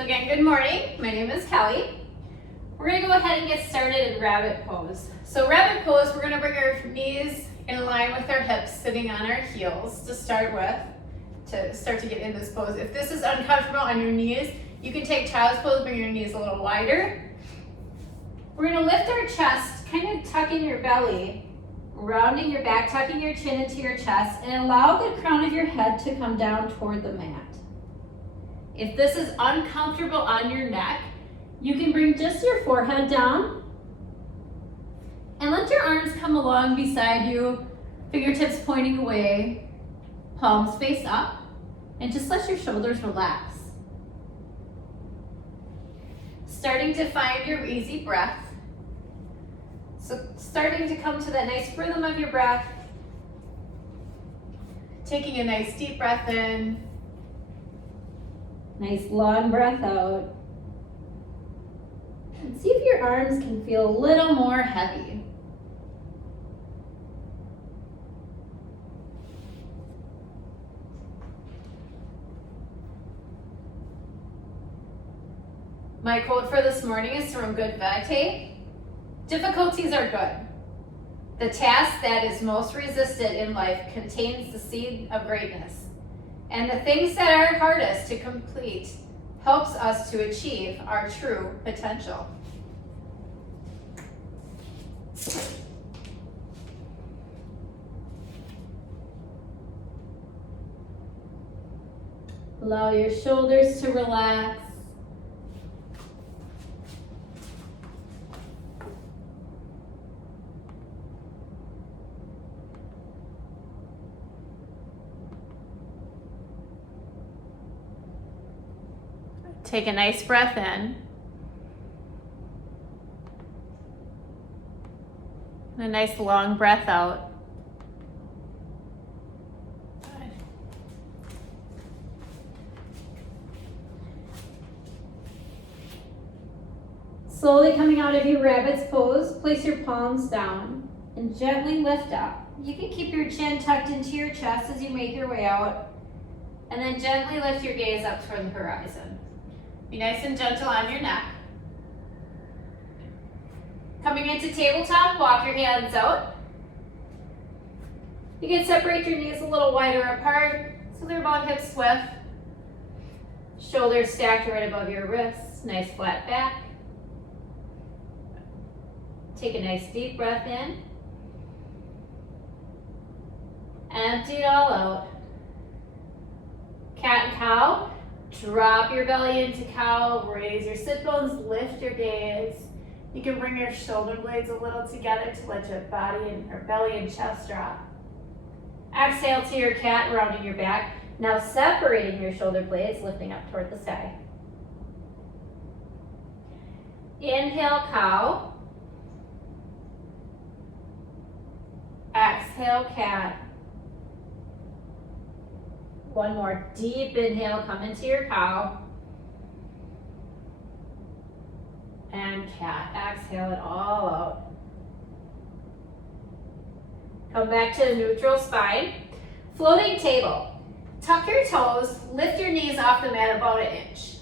So again, good morning. My name is Kelly. We're going to go ahead and get started in rabbit pose. So rabbit pose, we're going to bring our knees in line with our hips, sitting on our heels to start with, to start to get in this pose. If this is uncomfortable on your knees, you can take child's pose, bring your knees a little wider. We're going to lift our chest, kind of tucking your belly, rounding your back, tucking your chin into your chest, and allow the crown of your head to come down toward the mat. If this is uncomfortable on your neck, you can bring just your forehead down and let your arms come along beside you, fingertips pointing away, palms face up, and just let your shoulders relax. Starting to find your easy breath. So starting to come to that nice rhythm of your breath, taking a nice deep breath in, nice long breath out. And see if your arms can feel a little more heavy. My quote for this morning is from Good Vitae. Difficulties are good. The task that is most resisted in life contains the seed of greatness. And the things that are hardest to complete helps us to achieve our true potential. Allow your shoulders to relax. Take a nice breath in. And a nice long breath out. Good. Slowly coming out of your rabbit's pose, place your palms down and gently lift up. You can keep your chin tucked into your chest as you make your way out, and then gently lift your gaze up toward the horizon. Be nice and gentle on your neck. Coming into tabletop, walk your hands out. You can separate your knees a little wider apart so they're about hip width. Shoulders stacked right above your wrists, nice flat back. Take a nice deep breath in. Empty it all out. Cat and cow. Drop your belly into cow, raise your sit bones, lift your gaze. You can bring your shoulder blades a little together to let your belly and chest drop. Exhale to your cat, rounding your back. Now separating your shoulder blades, lifting up toward the sky. Inhale, cow. Exhale, cat. One more deep inhale, come into your cow. And cat, exhale it all out. Come back to the neutral spine. Floating table. Tuck your toes, lift your knees off the mat about 1 inch.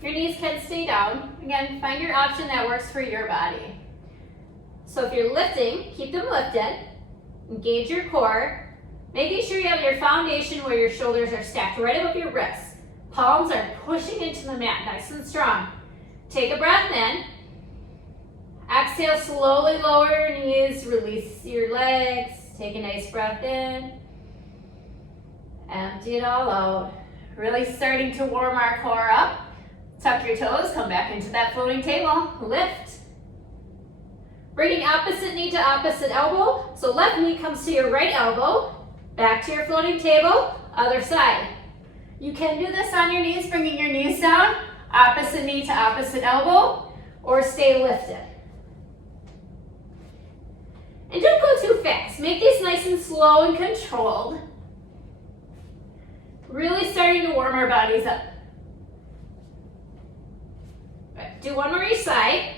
Your knees can stay down. Again, find your option that works for your body. So if you're lifting, keep them lifted. Engage your core. Making sure you have your foundation where your shoulders are stacked right above your wrists. Palms are pushing into the mat, nice and strong. Take a breath in. Exhale, slowly lower your knees, release your legs. Take a nice breath in. Empty it all out. Really starting to warm our core up. Tuck your toes, come back into that floating table. Lift. Bringing opposite knee to opposite elbow. So left knee comes to your right elbow. Back to your floating table, other side. You can do this on your knees, bringing your knees down, opposite knee to opposite elbow, or stay lifted. And don't go too fast. Make this nice and slow and controlled. Really starting to warm our bodies up. Right. Do one more each side.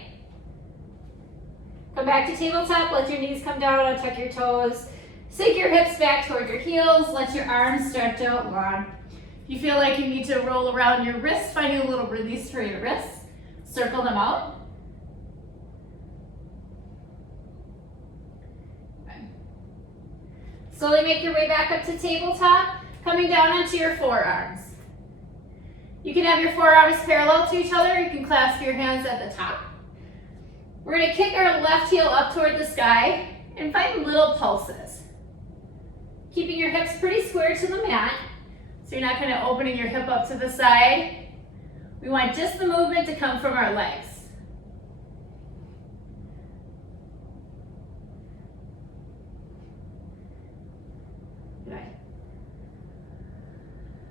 Come back to tabletop, let your knees come down, untuck your toes. Sink your hips back toward your heels, let your arms stretch out long. If you feel like you need to roll around your wrists, finding a little release for your wrists. Circle them out. Okay. Slowly make your way back up to tabletop, coming down onto your forearms. You can have your forearms parallel to each other. You can clasp your hands at the top. We're going to kick our left heel up toward the sky and find little pulses. Keeping your hips pretty square to the mat, so you're not kind of opening your hip up to the side. We want just the movement to come from our legs. Good.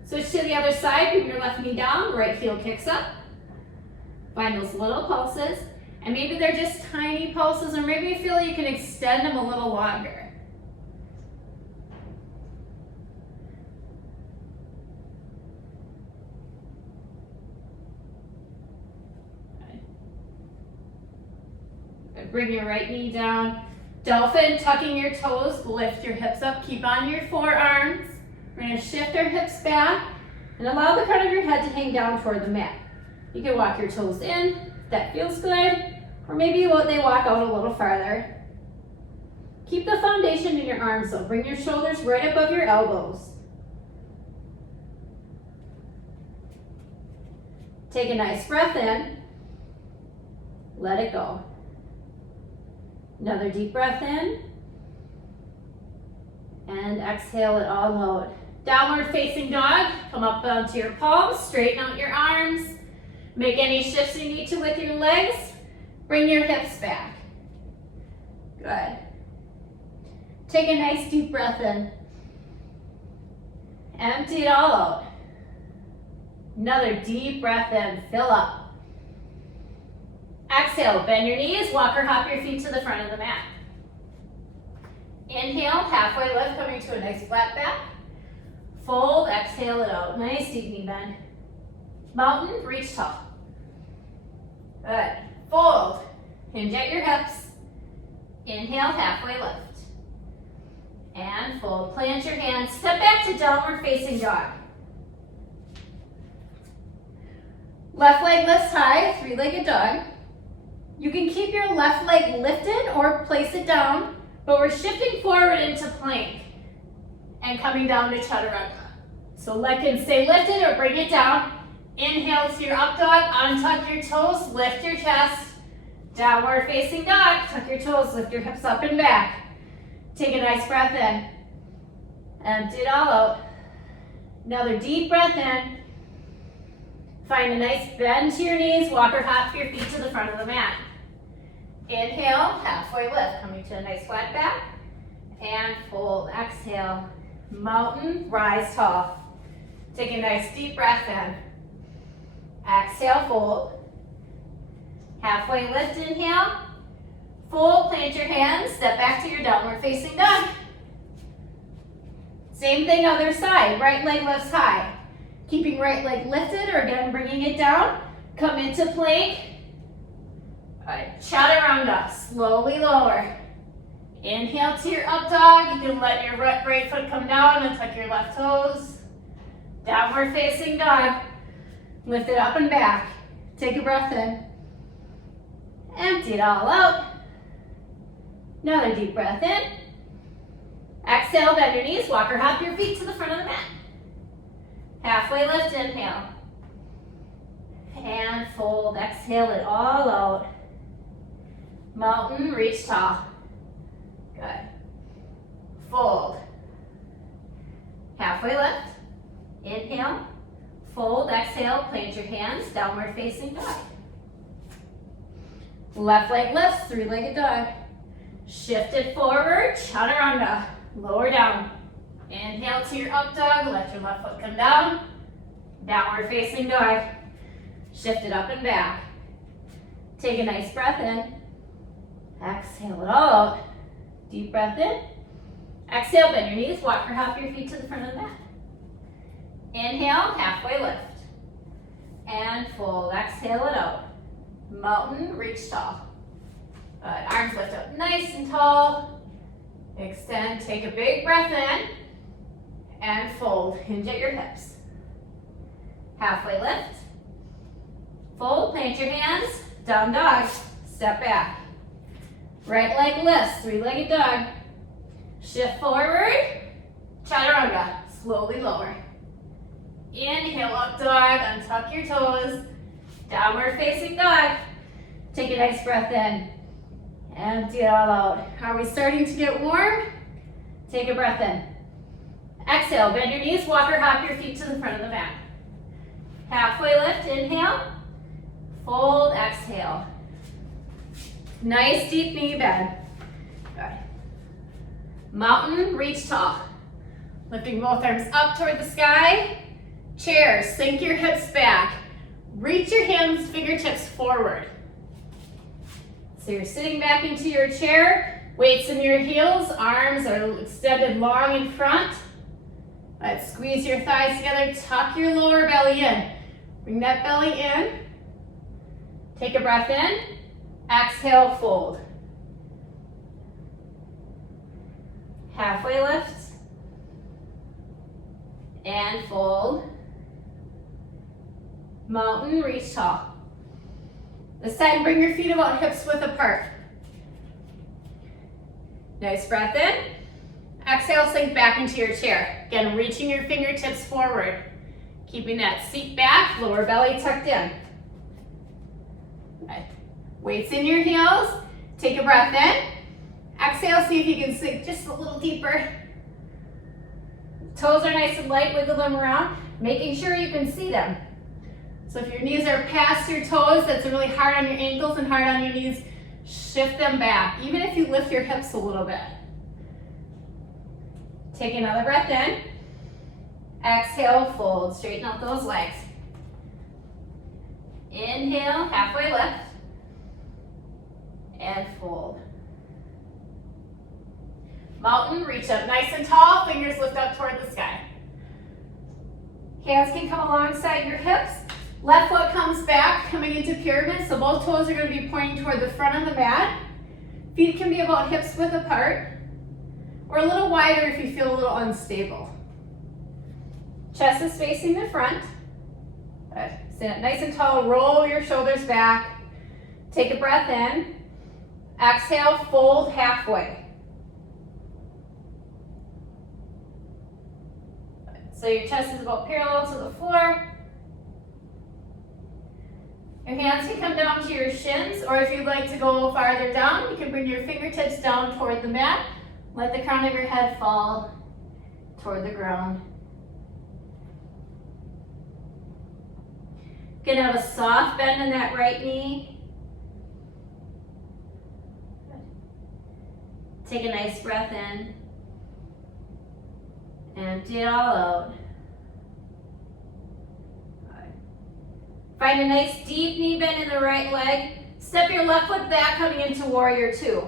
Switch to the other side, bring your left knee down, right heel kicks up. Find those little pulses, and maybe they're just tiny pulses, or maybe you feel like you can extend them a little longer. Bring your right knee down. Dolphin, tucking your toes, lift your hips up, keep on your forearms. We're going to shift our hips back and allow the crown of your head to hang down toward the mat. You can walk your toes in, if that feels good, or maybe they walk out a little farther. Keep the foundation in your arms though. Bring your shoulders right above your elbows. Take a nice breath in. Let it go. Another deep breath in, and exhale it all out. Downward facing dog, come up onto your palms, straighten out your arms, make any shifts you need to with your legs, bring your hips back. Good. Take a nice deep breath in, empty it all out. Another deep breath in, fill up. Exhale, bend your knees, walk or hop your feet to the front of the mat. Inhale, halfway lift, coming to a nice flat back. Fold, exhale it out. Nice deep knee bend. Mountain, reach tall. Good. Fold, hinge at your hips. Inhale, halfway lift. And fold, plant your hands, step back to downward facing dog. Left leg lifts high, three-legged dog. You can keep your left leg lifted or place it down, but we're shifting forward into plank and coming down to chaturanga. So leg can stay lifted or bring it down. Inhale to your up dog, untuck your toes, lift your chest. Downward facing dog, tuck your toes, lift your hips up and back. Take a nice breath in. Empty it all out. Another deep breath in. Find a nice bend to your knees, walk or hop your feet to the front of the mat. Inhale, halfway lift, coming to a nice flat back. And fold, exhale, mountain, rise tall. Take a nice deep breath in. Exhale, fold. Halfway lift, inhale. Fold, plant your hands, step back to your downward facing dog. Same thing other side, right leg lifts high. Keeping right leg lifted, or again bringing it down. Come into plank. All right, chaturanga, slowly lower. Inhale to your up dog. You can let your right foot come down and tuck your left toes. Downward facing dog. Lift it up and back. Take a breath in. Empty it all out. Another deep breath in. Exhale, bend your knees, walk or hop your feet to the front of the mat. Halfway lift, inhale. And fold, exhale it all out. Mountain, reach tall. Good. Fold. Halfway lift. Inhale. Fold, exhale, plant your hands, downward facing dog. Left leg lifts, three-legged dog. Shift it forward, chaturanga. Lower down. Inhale to your up dog, let your left foot come down. Downward facing dog. Shift it up and back. Take a nice breath in. Exhale it all out. Deep breath in. Exhale, bend your knees, walk or hop your feet to the front of the mat. Inhale, halfway lift. And fold, exhale it out. Mountain, reach tall. Good, arms lift up nice and tall. Extend, take a big breath in. And fold, hinge at your hips. Halfway lift. Fold, plant your hands, down dog, step back. Right leg lifts, three-legged dog. Shift forward, chaturanga, slowly lower. Inhale, up dog, untuck your toes. Downward facing dog. Take a nice breath in. Empty it all out. Are we starting to get warm? Take a breath in. Exhale, bend your knees, walk or hop your feet to the front of the mat. Halfway lift, inhale. Fold, exhale. Nice deep knee bend. Good. Mountain, reach tall. Lifting both arms up toward the sky. Chair, sink your hips back. Reach your hands, fingertips forward. So you're sitting back into your chair, weights in your heels, arms are extended long in front. Let's squeeze your thighs together, tuck your lower belly in. Bring that belly in. Take a breath in. Exhale, fold. Halfway lift. And fold. Mountain, reach tall. This time, bring your feet about hips width apart. Nice breath in. Exhale, sink back into your chair. Again, reaching your fingertips forward. Keeping that seat back, lower belly tucked in. Okay. Weights in your heels. Take a breath in. Exhale, see if you can sink just a little deeper. Toes are nice and light, wiggle them around, making sure you can see them. So if your knees are past your toes, that's really hard on your ankles and hard on your knees, shift them back, even if you lift your hips a little bit. Take another breath in. Exhale, fold, straighten out those legs. Inhale, halfway lift. And fold. Mountain, reach up nice and tall, fingers lift up toward the sky. Hands can come alongside your hips. Left foot comes back, coming into pyramid, so both toes are going to be pointing toward the front of the mat. Feet can be about hips width apart, or a little wider if you feel a little unstable. Chest is facing the front. Good. Stand up nice and tall, roll your shoulders back. Take a breath in. Exhale, fold halfway. So your chest is about parallel to the floor. Your hands can come down to your shins, or if you'd like to go farther down, you can bring your fingertips down toward the mat. Let the crown of your head fall toward the ground. You can have a soft bend in that right knee. Take a nice breath in. Empty it all out. Find a nice deep knee bend in the right leg. Step your left foot back coming into warrior two.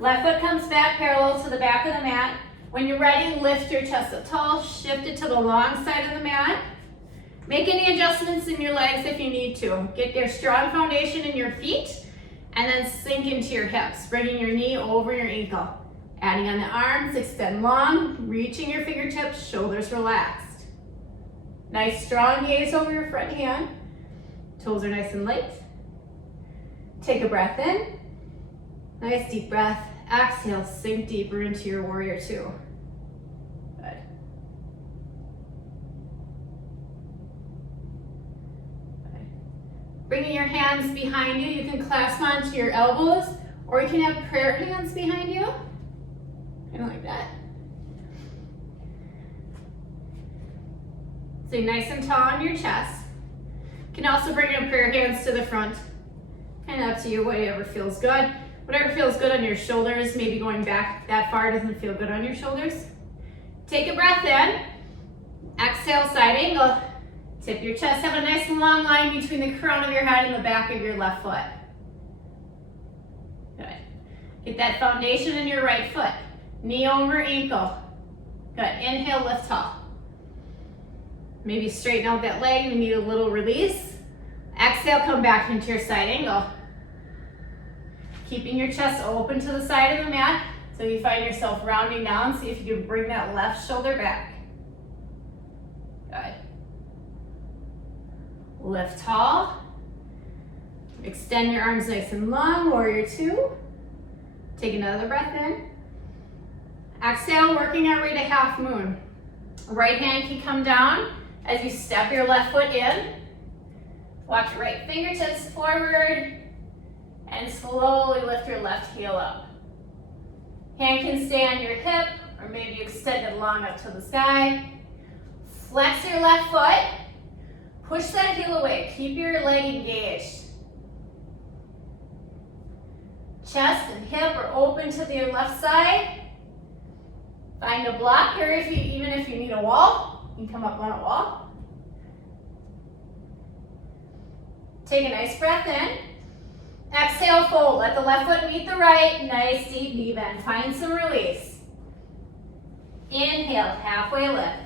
Left foot comes back parallel to the back of the mat. When you're ready, lift your chest up tall, shift it to the long side of the mat. Make any adjustments in your legs if you need to. Get your strong foundation in your feet and then sink into your hips, bringing your knee over your ankle. Adding on the arms, extend long, reaching your fingertips, shoulders relaxed. Nice strong gaze over your front hand. Toes are nice and light. Take a breath in. Nice deep breath. Exhale, sink deeper into your warrior two. Good. Good. Bringing your hands behind you, you can clasp onto your elbows, or you can have prayer hands behind you. Kind of like that. So nice and tall on your chest. You can also bring your prayer hands to the front. Kind of up to you, whatever feels good. Whatever feels good on your shoulders, maybe going back that far doesn't feel good on your shoulders. Take a breath in. Exhale, side angle. Tip your chest, have a nice long line between the crown of your head and the back of your left foot. Good. Get that foundation in your right foot. Knee over ankle. Good. Inhale, lift tall. Maybe straighten out that leg, you need a little release. Exhale, come back into your side angle. Keeping your chest open to the side of the mat, so you find yourself rounding down. See if you can bring that left shoulder back. Good. Lift tall. Extend your arms nice and long, warrior two. Take another breath in. Exhale, working our way to half moon. Right hand can come down as you step your left foot in. Walk your right fingertips forward and slowly lift your left heel up. Hand can stay on your hip or maybe extend it long up to the sky. Flex your left foot. Push that heel away. Keep your leg engaged. Chest and hip are open to the left side. Find a block, or even if you need a wall, you can come up on a wall. Take a nice breath in. Exhale, fold. Let the left foot meet the right. Nice deep knee bend. Find some release. Inhale, halfway lift.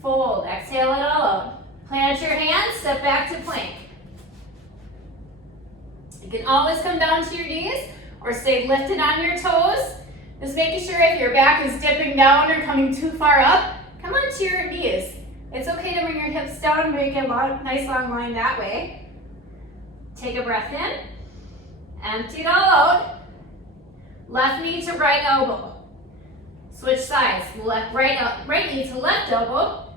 Fold. Exhale it all out. Plant your hands. Step back to plank. You can always come down to your knees or stay lifted on your toes. Just making sure if your back is dipping down or coming too far up, come onto your knees. It's okay to bring your hips down and make a nice long line that way. Take a breath in. Empty it all out. Left knee to right elbow. Switch sides. Right knee to left elbow.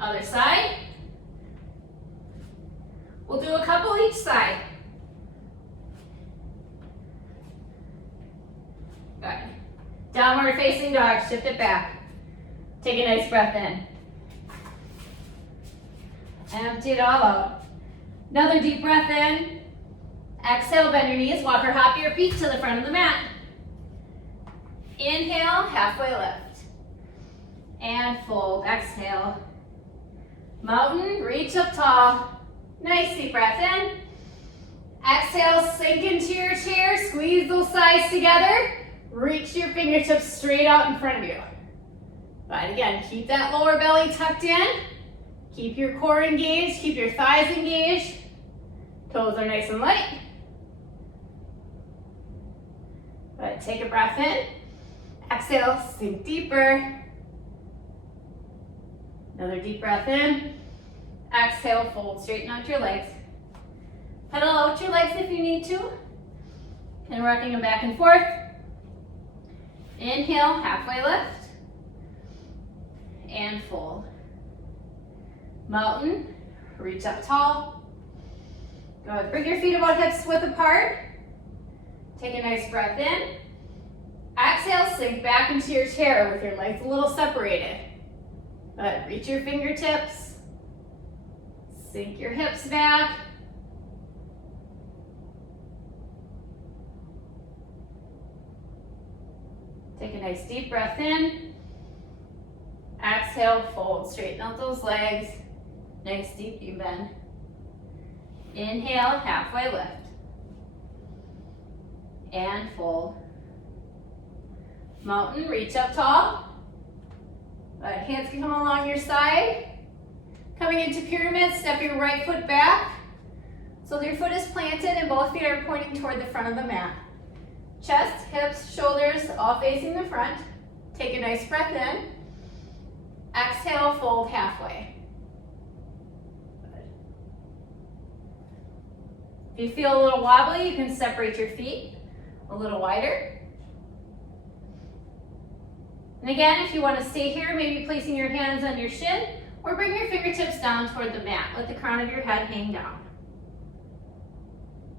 Other side. We'll do a couple each side. Good. Downward facing dog, shift it back. Take a nice breath in. Empty it all out. Another deep breath in. Exhale, bend your knees, walk or hop your feet to the front of the mat. Inhale, halfway lift. And fold, exhale. Mountain, reach up tall. Nice deep breath in. Exhale, sink into your chair, squeeze those thighs together. Reach your fingertips straight out in front of you. But again, keep that lower belly tucked in. Keep your core engaged, keep your thighs engaged. Toes are nice and light. But take a breath in. Exhale, sink deeper. Another deep breath in. Exhale, fold, straighten out your legs. Pedal out your legs if you need to. And rocking them back and forth. Inhale, halfway lift. And fold. Mountain, reach up tall. Go ahead, bring your feet about hips width apart. Take a nice breath in. Exhale, sink back into your chair with your legs a little separated. Good, reach your fingertips. Sink your hips back. Take a nice deep breath in. Exhale, fold, straighten out those legs. Nice deep knee bend. Inhale, halfway lift. And fold. Mountain, reach up tall. Hands can come along your side. Coming into pyramid, step your right foot back. So your foot is planted and both feet are pointing toward the front of the mat. Chest, hips, shoulders, all facing the front. Take a nice breath in. Exhale, fold halfway. Good. If you feel a little wobbly, you can separate your feet a little wider. And again, if you want to stay here, maybe placing your hands on your shin, or bring your fingertips down toward the mat. Let the crown of your head hang down.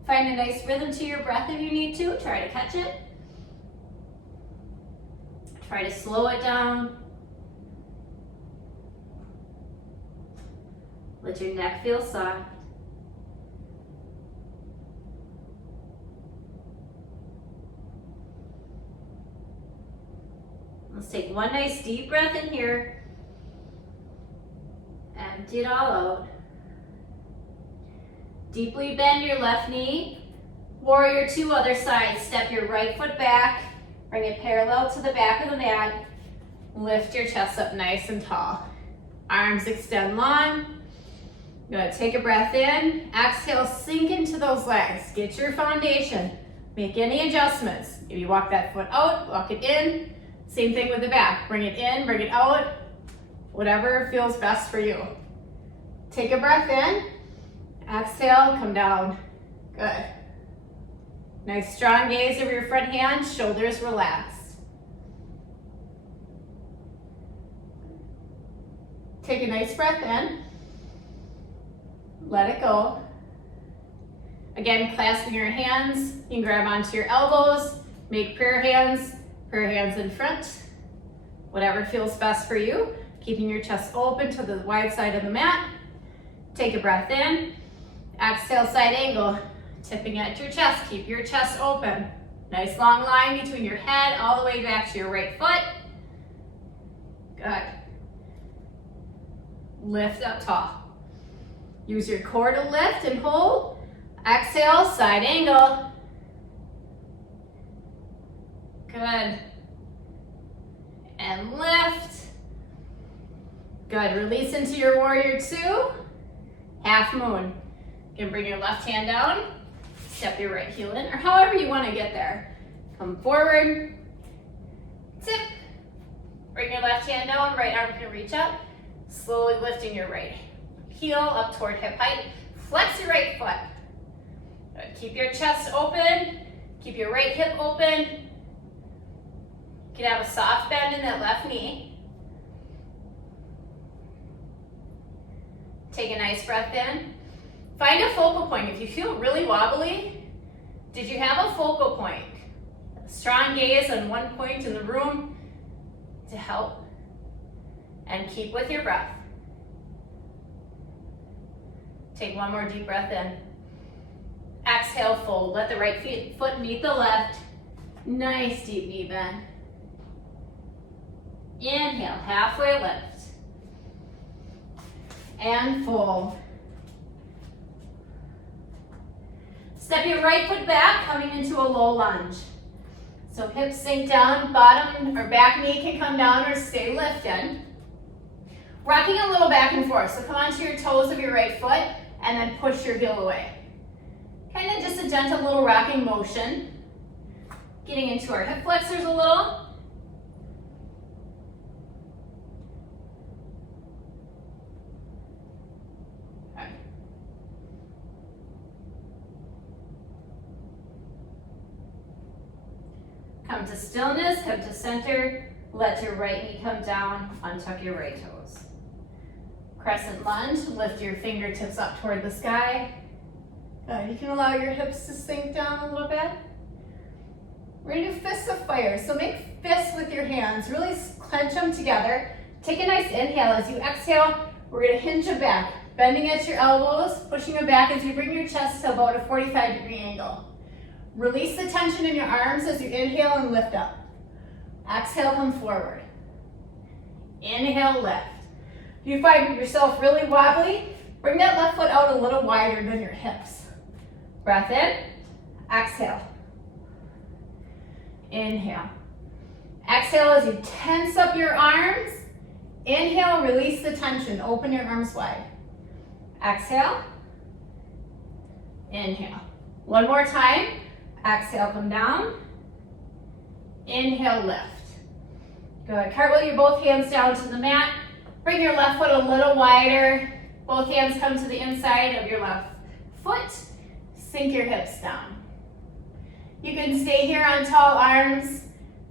Find a nice rhythm to your breath if you need to. Try to catch it. Try to slow it down. Let your neck feel soft. Let's take one nice deep breath in here. Empty it all out. Deeply bend your left knee. Warrior two, other side. Step your right foot back. Bring it parallel to the back of the mat. Lift your chest up nice and tall. Arms extend long. Good. Take a breath in. Exhale, sink into those legs. Get your foundation. Make any adjustments. If you walk that foot out, walk it in. Same thing with the back. Bring it in, bring it out. Whatever feels best for you. Take a breath in. Exhale, come down. Good. Nice strong gaze over your front hands, shoulders relaxed. Take a nice breath in. Let it go. Again, clasping your hands, you can grab onto your elbows, make prayer hands in front. Whatever feels best for you. Keeping your chest open to the wide side of the mat. Take a breath in. Exhale, side angle. Tipping at your chest. Keep your chest open. Nice long line between your head all the way back to your right foot. Good. Lift up tall. Use your core to lift and hold. Exhale, side angle. Good. And lift. Good. Release into your warrior two. Half moon. You can bring your left hand down. Step your right heel in, or however you want to get there. Come forward. Tip. Bring your left hand down. Right arm can reach up. Slowly lifting your right heel up toward hip height. Flex your right foot. Good. Keep your chest open. Keep your right hip open. You can have a soft bend in that left knee. Take a nice breath in. Find a focal point. If you feel really wobbly, did you have a focal point? A strong gaze on one point in the room to help. And keep with your breath. Take one more deep breath in. Exhale, fold. Let the right foot meet the left. Nice deep knee bend. Inhale, halfway lift. And fold. Step your right foot back, coming into a low lunge. So hips sink down, bottom or back knee can come down or stay lifted. Rocking a little back and forth. So come onto your toes of your right foot and then push your heel away. Kind of just a gentle little rocking motion. Getting into our hip flexors a little. Okay. Come to stillness, come to center. Let your right knee come down, untuck your right toes. Crescent lunge, lift your fingertips up toward the sky. Good. You can allow your hips to sink down a little bit. We're gonna do fists of fire. So make fists with your hands. Really clench them together. Take a nice inhale. As you exhale, we're gonna hinge them back. Bending at your elbows, pushing them back as you bring your chest to about a 45-degree angle. Release the tension in your arms as you inhale and lift up. Exhale, come forward. Inhale, lift. If you find yourself really wobbly, bring that left foot out a little wider than your hips. Breath in, exhale. Inhale. Exhale as you tense up your arms. Inhale, release the tension. Open your arms wide. Exhale. Inhale. One more time. Exhale, come down. Inhale, lift. Good. Cartwheel your both hands down to the mat. Bring your left foot a little wider. Both hands come to the inside of your left foot. Sink your hips down. You can stay here on tall arms,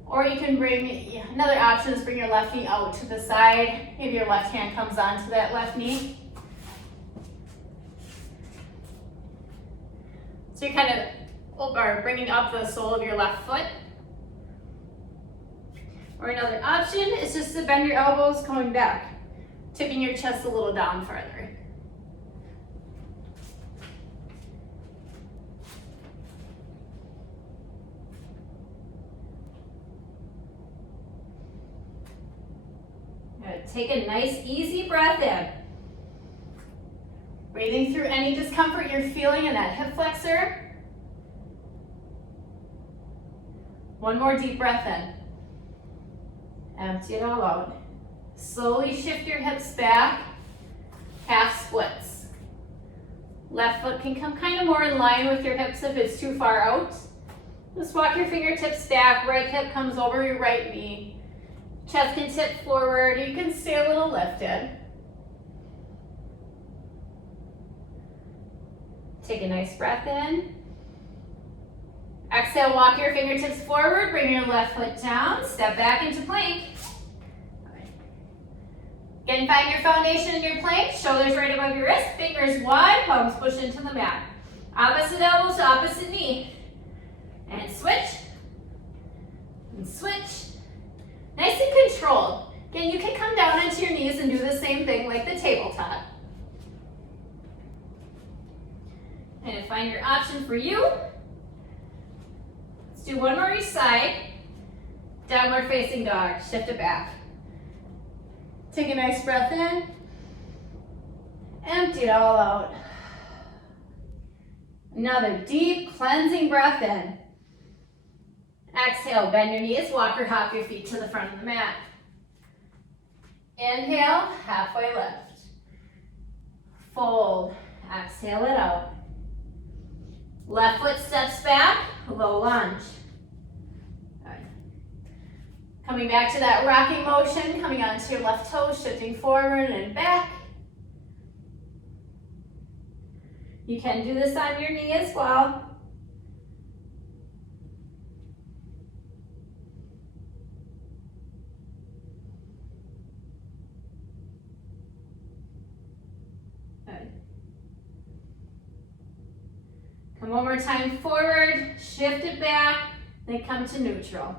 or you can bring, another option is bring your left knee out to the side. Maybe your left hand comes onto that left knee. So you're kind of bringing up the sole of your left foot. Or another option is just to bend your elbows coming back, tipping your chest a little down further. Good. Take a nice, easy breath in. Breathing through any discomfort you're feeling in that hip flexor. One more deep breath in. Empty it all out. Slowly shift your hips back, half splits. Left foot can come kind of more in line with your hips if it's too far out. Just walk your fingertips back, right hip comes over your right knee. Chest can tip forward, you can stay a little lifted. Take a nice breath in. Exhale, walk your fingertips forward, bring your left foot down, step back into plank. Again, find your foundation in your plank, shoulders right above your wrist, fingers wide, palms push into the mat. Opposite elbow to opposite knee. And switch. And switch. Nice and controlled. Again, you can come down onto your knees and do the same thing like the tabletop. And find your option for you. Let's do one more each side. Downward facing dog. Shift it back. Take a nice breath in. Empty it all out. Another deep cleansing breath in. Exhale, bend your knees, walk or hop your feet to the front of the mat. Inhale, halfway lift. Fold, exhale it out. Left foot steps back, low lunge. Good. Coming back to that rocking motion, coming onto your left toes, shifting forward and back. You can do this on your knee as well. Good. Come one more time forward, shift it back, then come to neutral.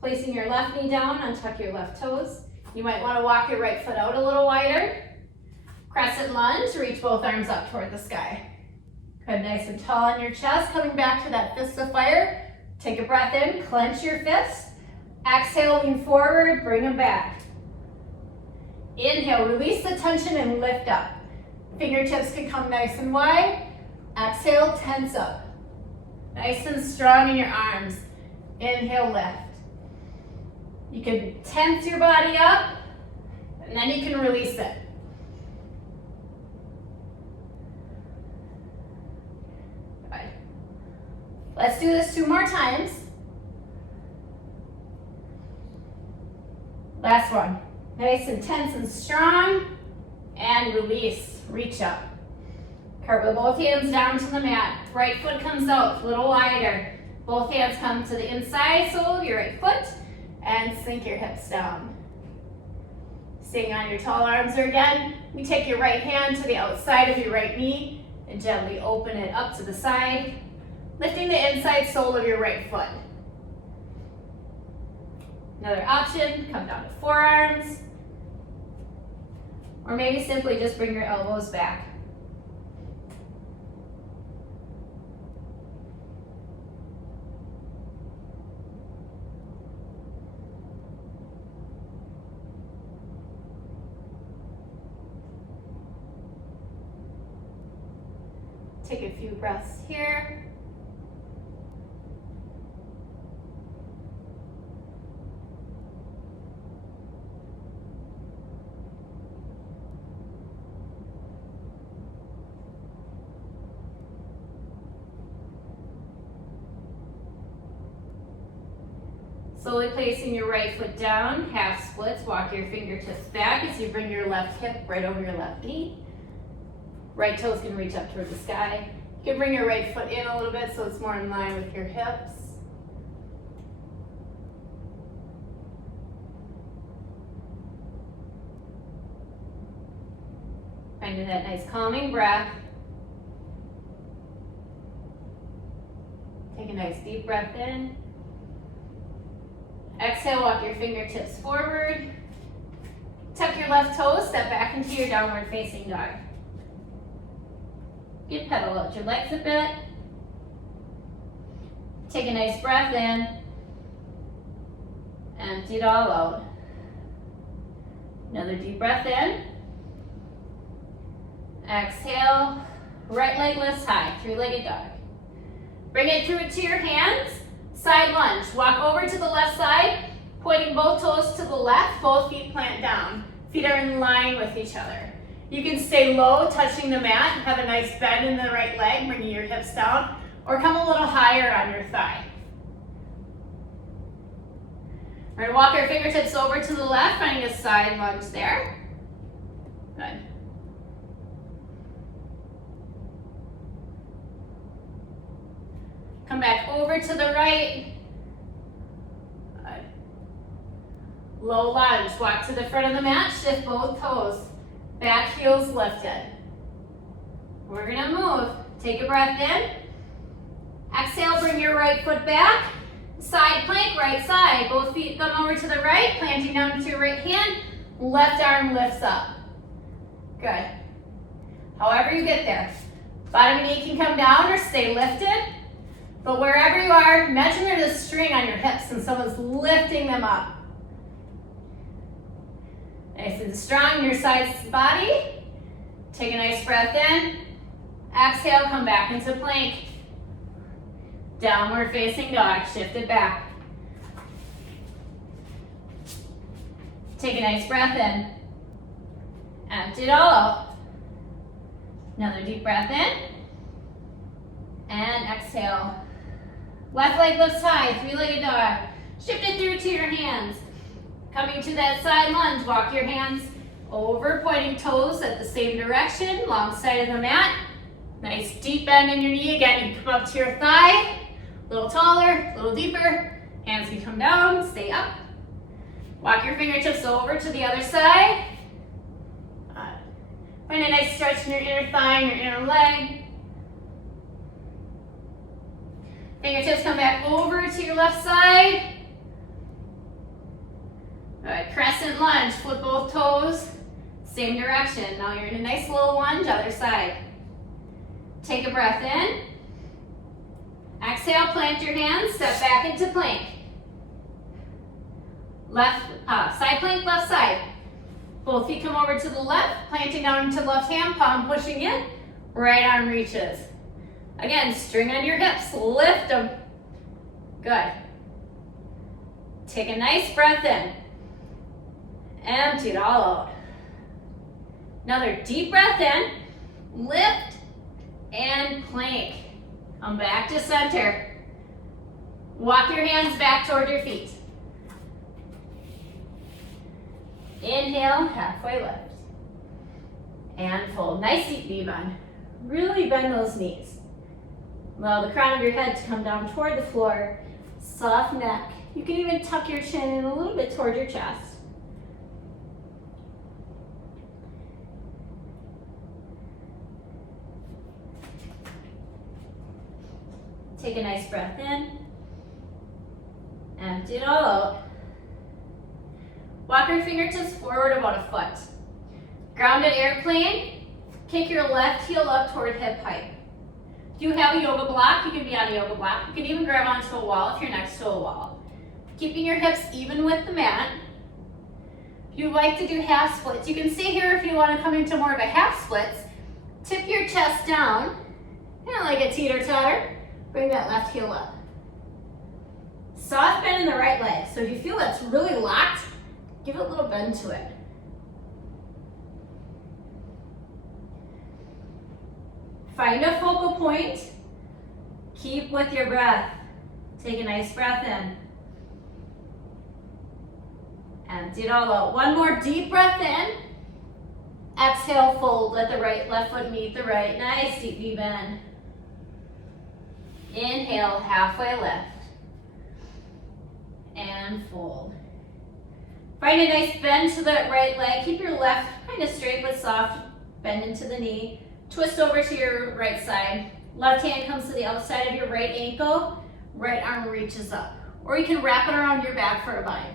Placing your left knee down, untuck your left toes. You might want to walk your right foot out a little wider. Crescent lunge, reach both arms up toward the sky. Good, nice and tall on your chest. Coming back to that fist of fire. Take a breath in, clench your fist. Exhale, lean forward, bring them back. Inhale, release the tension and lift up. Fingertips can come nice and wide. Exhale, tense up. Nice and strong in your arms. Inhale, lift. You can tense your body up, and then you can release it. Let's do this 2 more times. Last one. Nice and tense and strong. And release. Reach up. Cartwheel both hands down to the mat. Right foot comes out a little wider. Both hands come to the inside sole of your right foot. And sink your hips down. Staying on your tall arms again. You take your right hand to the outside of your right knee and gently open it up to the side. Lifting the inside sole of your right foot. Another option, come down to forearms. Or maybe simply just bring your elbows back. Take a few breaths here. Slowly placing your right foot down, half splits, walk your fingertips back as you bring your left hip right over your left knee. Right toes can reach up toward the sky. You can bring your right foot in a little bit so it's more in line with your hips. Finding that nice calming breath. Take a nice deep breath in. Exhale, walk your fingertips forward. Tuck your left toes, step back into your downward facing dog. You can pedal out your legs a bit. Take a nice breath in. Empty it all out. Another deep breath in. Exhale, right leg lifts high, 3-legged dog. Bring it through to your hands. Side lunge, walk over to the left side, pointing both toes to the left, both feet plant down. Feet are in line with each other. You can stay low, touching the mat, have a nice bend in the right leg, bringing your hips down, or come a little higher on your thigh. We're going to walk our fingertips over to the left, finding a side lunge there. Good. over to the right. Good. Low lunge, walk to the front of the mat, shift both toes. Back heels lifted. We're gonna move. Take a breath in. Exhale, bring your right foot back. Side plank, right side. Both feet come over to the right, planting down to your right hand. Left arm lifts up. Good. However you get there. Bottom knee can come down or stay lifted. But wherever you are, imagine there's a string on your hips and someone's lifting them up. Nice and strong in your side body. Take a nice breath in. Exhale, come back into plank. Downward facing dog, shift it back. Take a nice breath in. Empty it all out. Another deep breath in. And exhale. Left leg lifts high, three-legged dog. Shift it through to your hands. Coming to that side lunge, walk your hands over, pointing toes at the same direction, long side of the mat. Nice deep bend in your knee. Again, you come up to your thigh, a little taller, a little deeper. Hands can come down, stay up. Walk your fingertips over to the other side. Find a nice stretch in your inner thigh and your inner leg. Fingertips come back over to your left side. Good, crescent lunge, flip both toes, same direction. Now you're in a nice little lunge, other side. Take a breath in. Exhale, plant your hands, step back into plank. Side plank, left side. Both feet come over to the left, planting down into left hand, palm pushing in, right arm reaches. Again, string on your hips, lift them. Good. Take a nice breath in. Empty it all out. Another deep breath in, lift, and plank. Come back to center. Walk your hands back toward your feet. Inhale, halfway lift. And fold. Nice deep knee bend. Really bend those knees. Allow the crown of your head to come down toward the floor. Soft neck. You can even tuck your chin in a little bit toward your chest. Take a nice breath in. Empty it all out. Walk your fingertips forward about a foot. Grounded airplane. Kick your left heel up toward hip height. If you have a yoga block, you can be on a yoga block. You can even grab onto a wall if you're next to a wall. Keeping your hips even with the mat. If you like to do half splits, you can stay here if you want to come into more of a half splits. Tip your chest down, kind of like a teeter-totter. Bring that left heel up. Soft bend in the right leg. So if you feel that's really locked, give it a little bend to it. Find a focal point. Keep with your breath. Take a nice breath in. Empty it all out. One more deep breath in. Exhale, fold. Let the left foot meet the right. Nice deep knee bend. Inhale, halfway lift. And fold. Find a nice bend to that right leg. Keep your left kind of straight but soft. Bend into the knee. Twist over to your right side. Left hand comes to the outside of your right ankle. Right arm reaches up. Or you can wrap it around your back for a bind.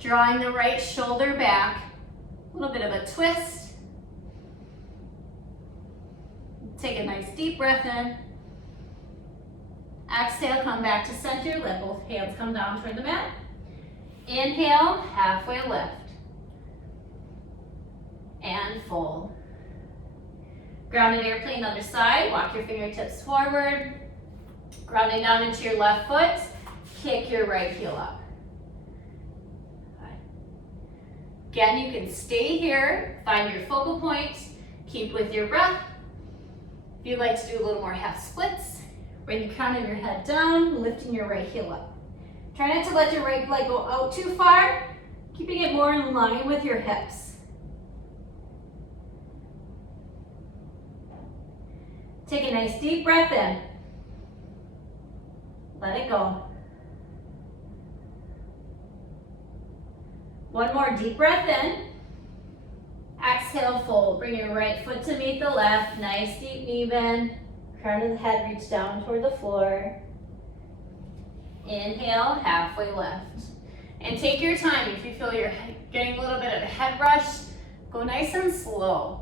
Drawing the right shoulder back. A little bit of a twist. Take a nice deep breath in. Exhale, come back to center. Let both hands come down toward the mat. Inhale, halfway lift. And fold. Grounded airplane, other side. Walk your fingertips forward. Grounding down into your left foot. Kick your right heel up. Again, you can stay here. Find your focal point. Keep with your breath. If you'd like to do a little more half splits, bring the crown of your head down, lifting your right heel up. Try not to let your right leg go out too far, keeping it more in line with your hips. Take a nice deep breath in. Let it go. One more deep breath in. Exhale, fold. Bring your right foot to meet the left. Nice deep knee bend. Crown of the head reach down toward the floor. Inhale, halfway lift. And take your time. If you feel you're getting a little bit of a head rush, go nice and slow.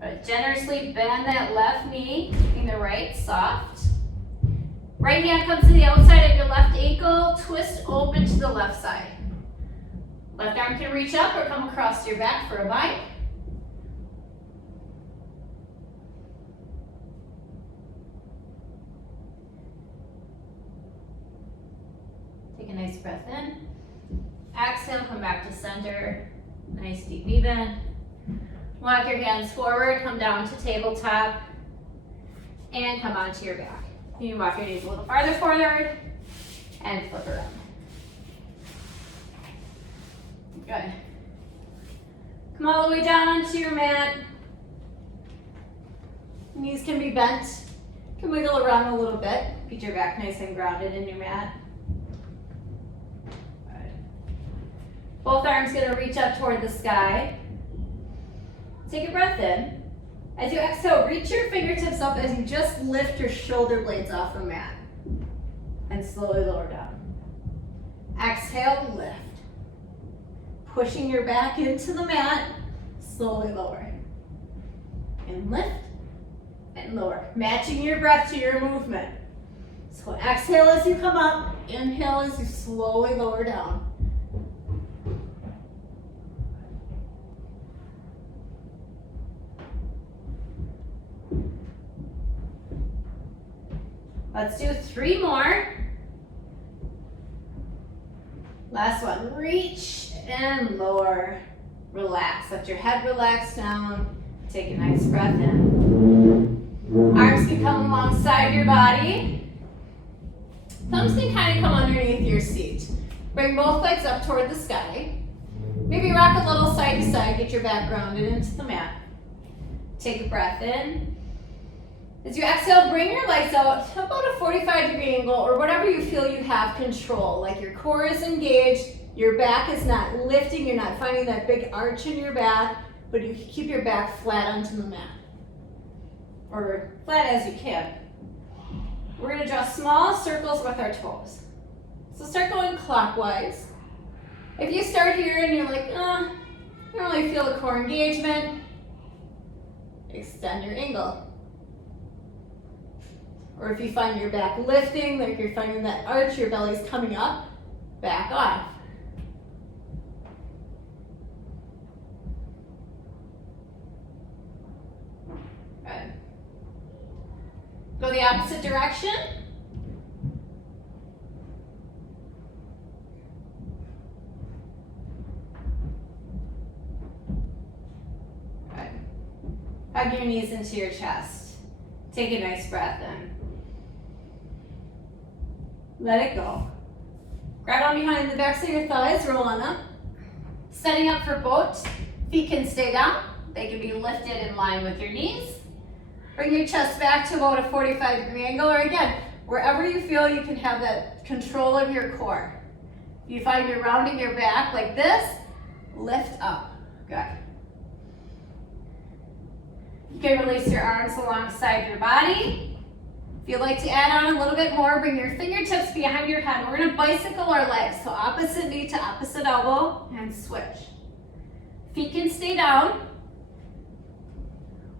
Good. Generously bend that left knee, keeping the right soft. Right hand comes to the outside of your left ankle, twist open to the left side. Left arm can reach up or come across your back for a bind. Take a nice breath in. Exhale, come back to center. Nice deep knee bend. Walk your hands forward, come down to tabletop, and come onto your back. You can walk your knees a little farther forward and flip around. Good. Come all the way down onto your mat. Knees can be bent. You can wiggle around a little bit. Get your back nice and grounded in your mat. Good. Both arms gonna reach up toward the sky. Take a breath in. As you exhale, reach your fingertips up as you just lift your shoulder blades off the mat. And slowly lower down. Exhale, lift. Pushing your back into the mat, slowly lower. And lift and lower. Matching your breath to your movement. So exhale as you come up, inhale as you slowly lower down. Let's do 3 more. Last one, reach and lower. Relax, let your head relax down. Take a nice breath in. Arms can come alongside your body. Thumbs can kind of come underneath your seat. Bring both legs up toward the sky. Maybe rock a little side to side, get your back grounded into the mat. Take a breath in. As you exhale, bring your legs out about a 45-degree angle or whatever you feel you have control. Like your core is engaged, your back is not lifting, you're not finding that big arch in your back, but you keep your back flat onto the mat. Or flat as you can. We're going to draw small circles with our toes. So start going clockwise. If you start here and you're like, I don't really feel the core engagement, extend your angle. Or if you find your back lifting, like you're finding that arch, your belly's coming up, back off. Good. Go the opposite direction. Good. Hug your knees into your chest. Take a nice breath in. Let it go. Grab on behind the backs of your thighs, roll on up. Setting up for boat. Feet can stay down. They can be lifted in line with your knees. Bring your chest back to about a 45-degree angle, or again, wherever you feel you can have that control of your core. If you find you're rounding your back like this, lift up. Good. You can release your arms alongside your body. If you'd like to add on a little bit more, bring your fingertips behind your head. We're going to bicycle our legs, so opposite knee to opposite elbow, and switch. Feet can stay down,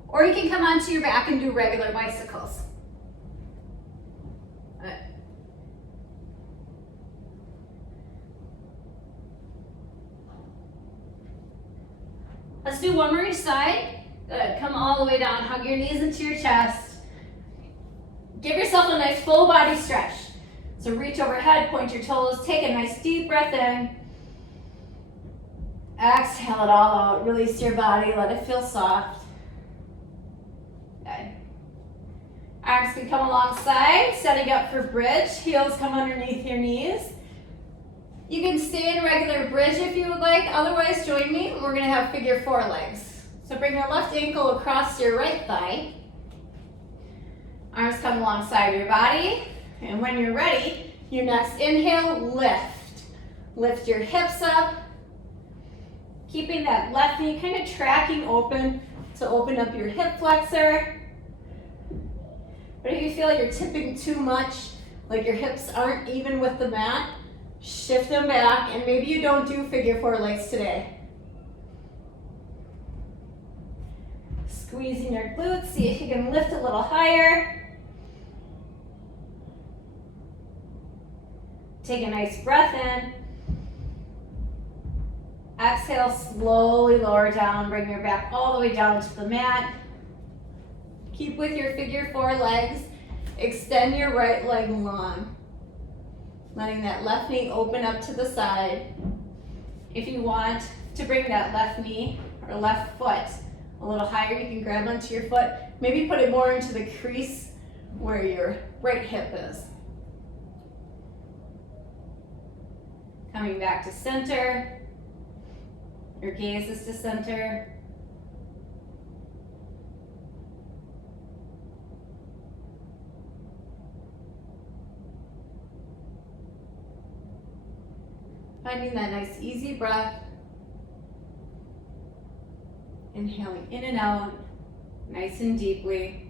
or you can come onto your back and do regular bicycles. Good. Let's do one more each side. Good. Come all the way down. Hug your knees into your chest. Give yourself a nice full body stretch. So reach overhead, point your toes, take a nice deep breath in. Exhale it all out. Release your body, let it feel soft. Good. Arms can come alongside, setting up for bridge. Heels come underneath your knees. You can stay in regular bridge if you would like. Otherwise, join me. We're going to have figure 4 legs. So bring your left ankle across your right thigh. Arms come alongside your body. And when you're ready, your next inhale, lift. Lift your hips up. Keeping that left knee kind of tracking open to open up your hip flexor. But if you feel like you're tipping too much, like your hips aren't even with the mat, shift them back, and maybe you don't do figure four legs today. Squeezing your glutes, see if you can lift a little higher. Take a nice breath in. Exhale, slowly lower down, bring your back all the way down to the mat. Keep with your figure four legs. Extend your right leg long. Letting that left knee open up to the side. If you want to bring that left knee or left foot a little higher, you can grab onto your foot. Maybe put it more into the crease where your right hip is. Coming back to center. Your gaze is to center. Finding that nice easy breath. Inhaling in and out, nice and deeply.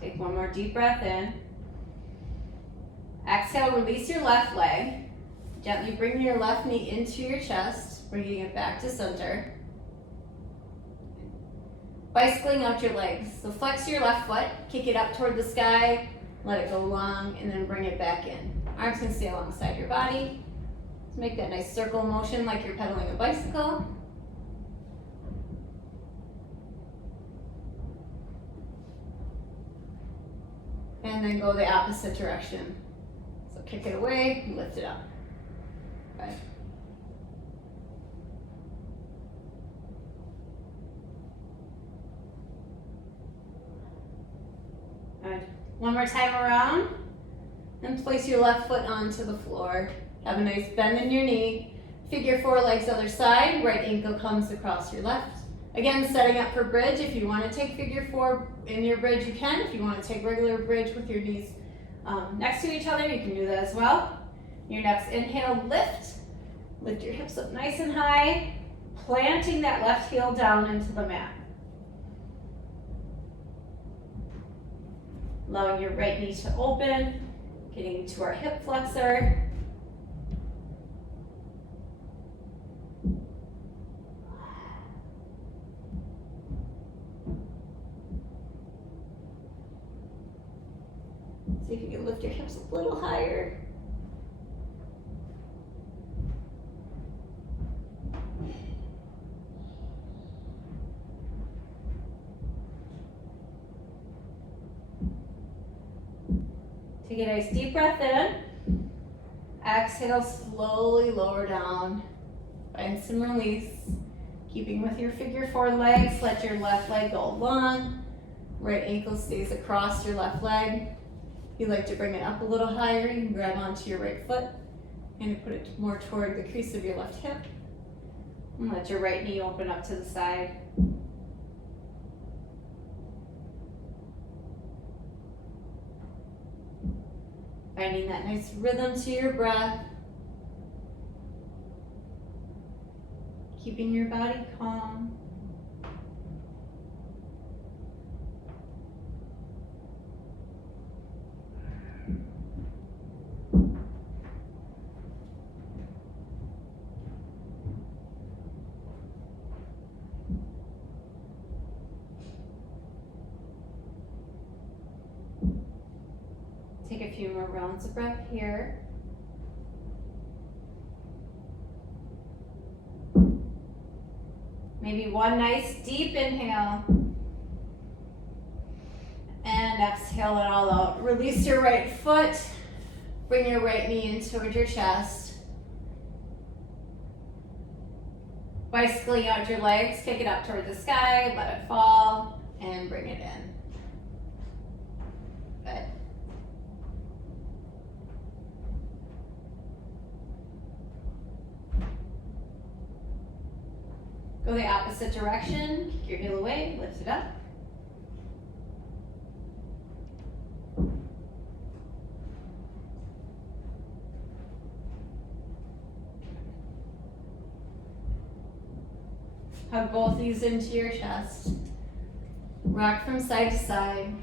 Take one more deep breath in. Exhale, release your left leg. Gently bring your left knee into your chest, bringing it back to center. Bicycling out your legs. So flex your left foot, kick it up toward the sky, let it go long, and then bring it back in. Arms can stay alongside your body. Let's make that nice circle motion like you're pedaling a bicycle. And then go the opposite direction. So kick it away, and lift it up. Okay. Good. One more time around. And place your left foot onto the floor. Have a nice bend in your knee. Figure four legs other side. Right ankle comes across your left. Again, setting up for bridge. If you want to take figure four in your bridge, you can. If you want to take regular bridge with your knees next to each other, you can do that as well. Your next inhale, lift. Lift your hips up nice and high, planting that left heel down into the mat. Allowing your right knee to open, getting to our hip flexor. See if you can lift your hips a little higher. Take a nice deep breath in. Exhale, slowly lower down. Find some release. Keeping with your figure four legs, let your left leg go long. Right ankle stays across your left leg. If you'd like to bring it up a little higher, you can grab onto your right foot and put it more toward the crease of your left hip. And let your right knee open up to the side. Finding that nice rhythm to your breath. Keeping your body calm. Take a few more rounds of breath here. Maybe one nice deep inhale. And exhale it all out. Release your right foot. Bring your right knee in toward your chest. Bicycling out your legs, kick it up toward the sky, let it fall, and bring it in. Good. Go the opposite direction, kick your heel away, lift it up. Hug both knees into your chest. Rock from side to side.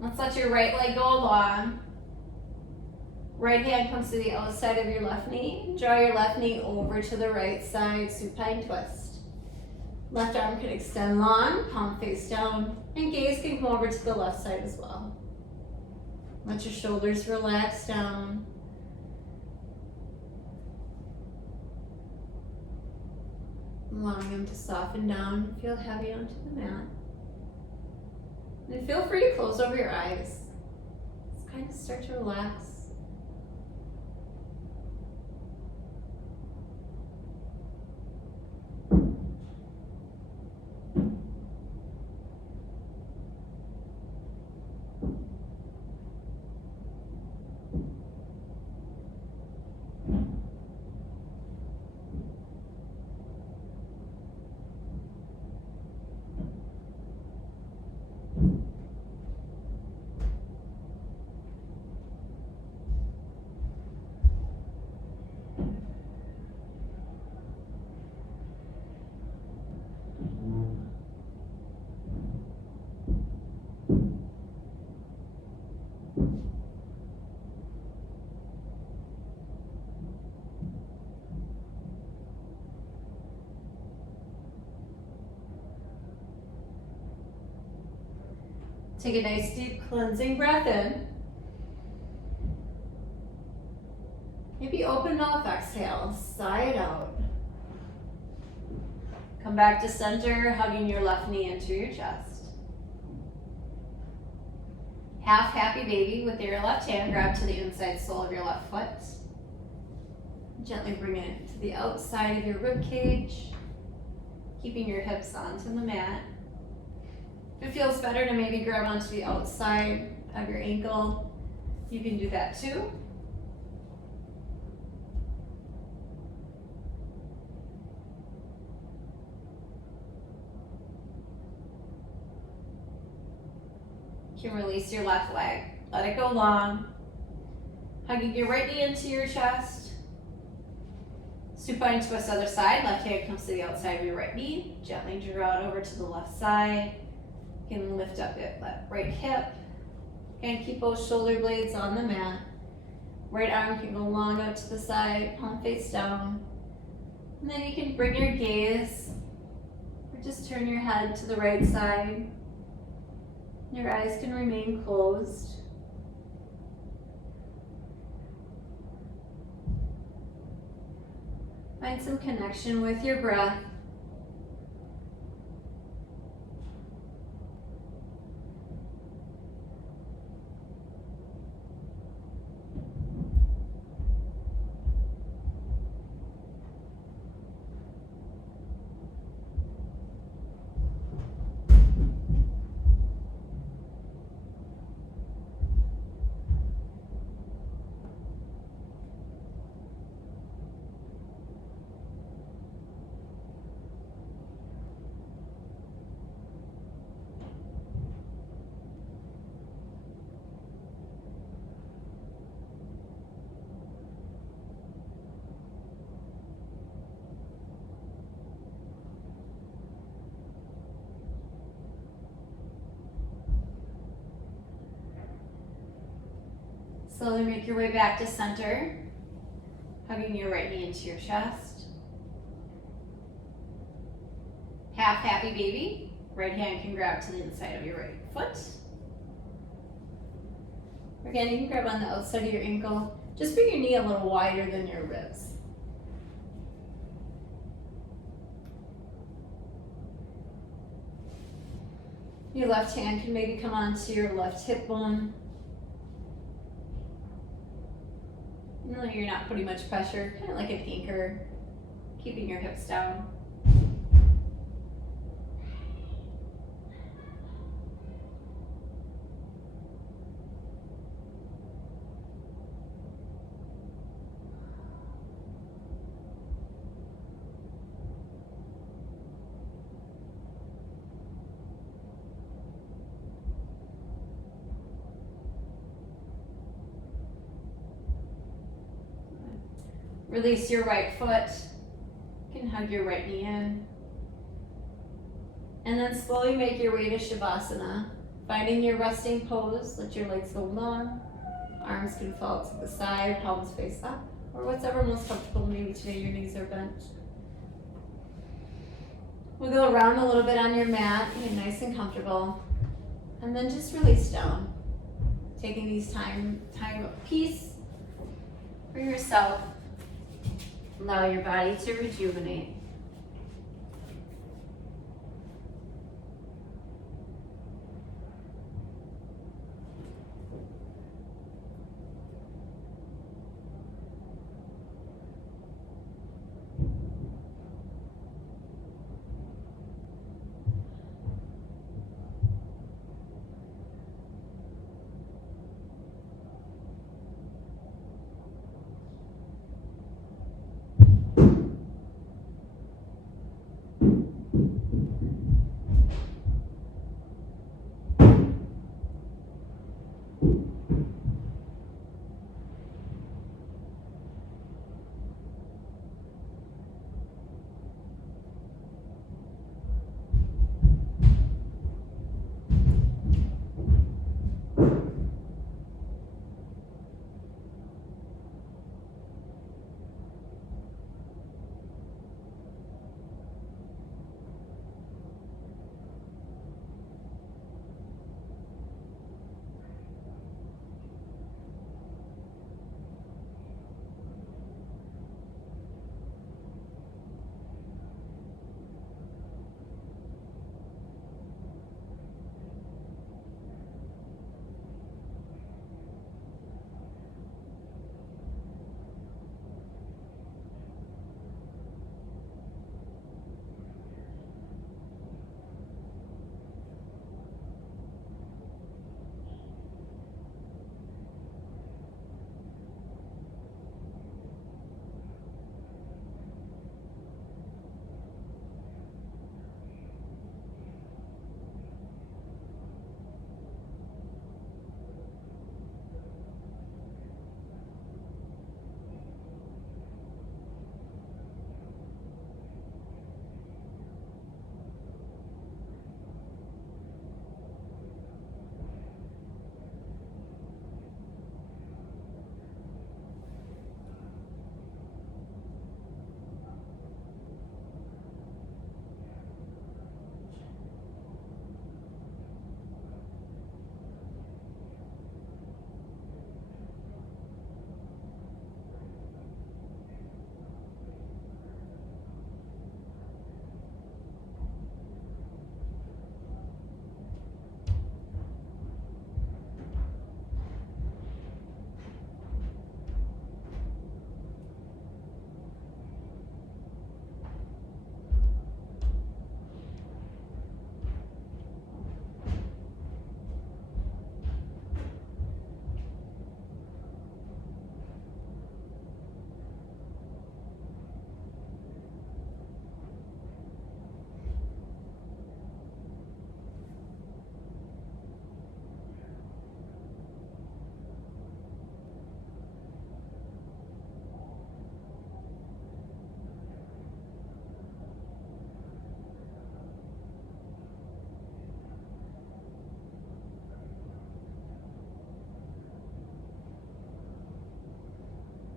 Let's let your right leg go long. Right hand comes to the outside of your left knee. Draw your left knee over to the right side, supine twist. Left arm can extend long, palm face down, and gaze can come over to the left side as well. Let your shoulders relax down. Allowing them to soften down, feel heavy onto the mat. And feel free to close over your eyes. Just kind of start to relax. Take a nice deep cleansing breath in. Maybe open mouth exhale, sigh it out. Come back to center, hugging your left knee into your chest. Half happy baby with your left hand, grab to the inside sole of your left foot. Gently bring it to the outside of your rib cage, keeping your hips onto the mat. If it feels better to maybe grab onto the outside of your ankle, you can do that too. You can release your left leg. Let it go long. Hugging your right knee into your chest. Supine twist other side. Left hand comes to the outside of your right knee. Gently draw it over to the left side. You can lift up that right hip. And keep both shoulder blades on the mat. Right arm can go long out to the side, palm face down. And then you can bring your gaze, or just turn your head to the right side. Your eyes can remain closed. Find some connection with your breath. Slowly make your way back to center, hugging your right knee into your chest. Half happy baby. Right hand can grab to the inside of your right foot. Again, you can grab on the outside of your ankle. Just bring your knee a little wider than your ribs. Your left hand can maybe come onto your left hip bone. Really, you're not putting much pressure, kind of like an anchor, keeping your hips down. Release your right foot. You can hug your right knee in. And then slowly make your way to Shavasana. Finding your resting pose, let your legs go long. Arms can fall to the side, palms face up, or whatever most comfortable. Maybe today your knees are bent. We'll go around a little bit on your mat, get nice and comfortable. And then just release down. Taking these time of peace for yourself. Allow your body to rejuvenate.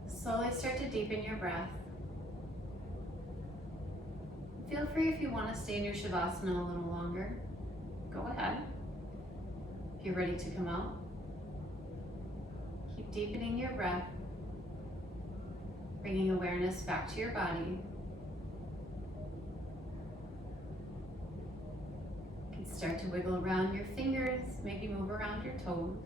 Slowly start to deepen your breath. Feel free if you want to stay in your Shavasana a little longer. Go ahead. If you're ready to come out, keep deepening your breath, bringing awareness back to your body. You can start to wiggle around your fingers, maybe move around your toes.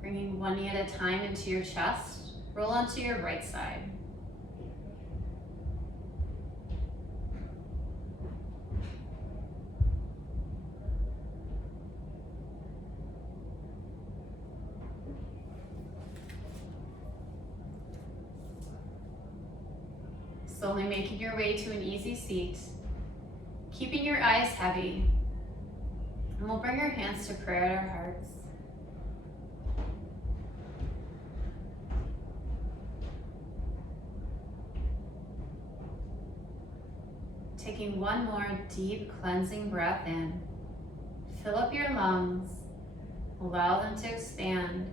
Bringing one knee at a time into your chest, roll onto your right side. Slowly making your way to an easy seat, keeping your eyes heavy, And we'll bring our hands to prayer at our hearts. Taking one more deep cleansing breath in. Fill up your lungs. Allow them to expand.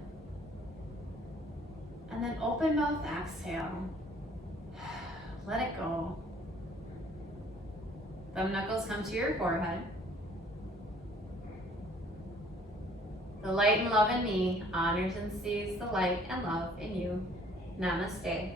And then open mouth exhale. Let it go. Thumb knuckles come to your forehead. The light and love in me honors and sees the light and love in you. Namaste.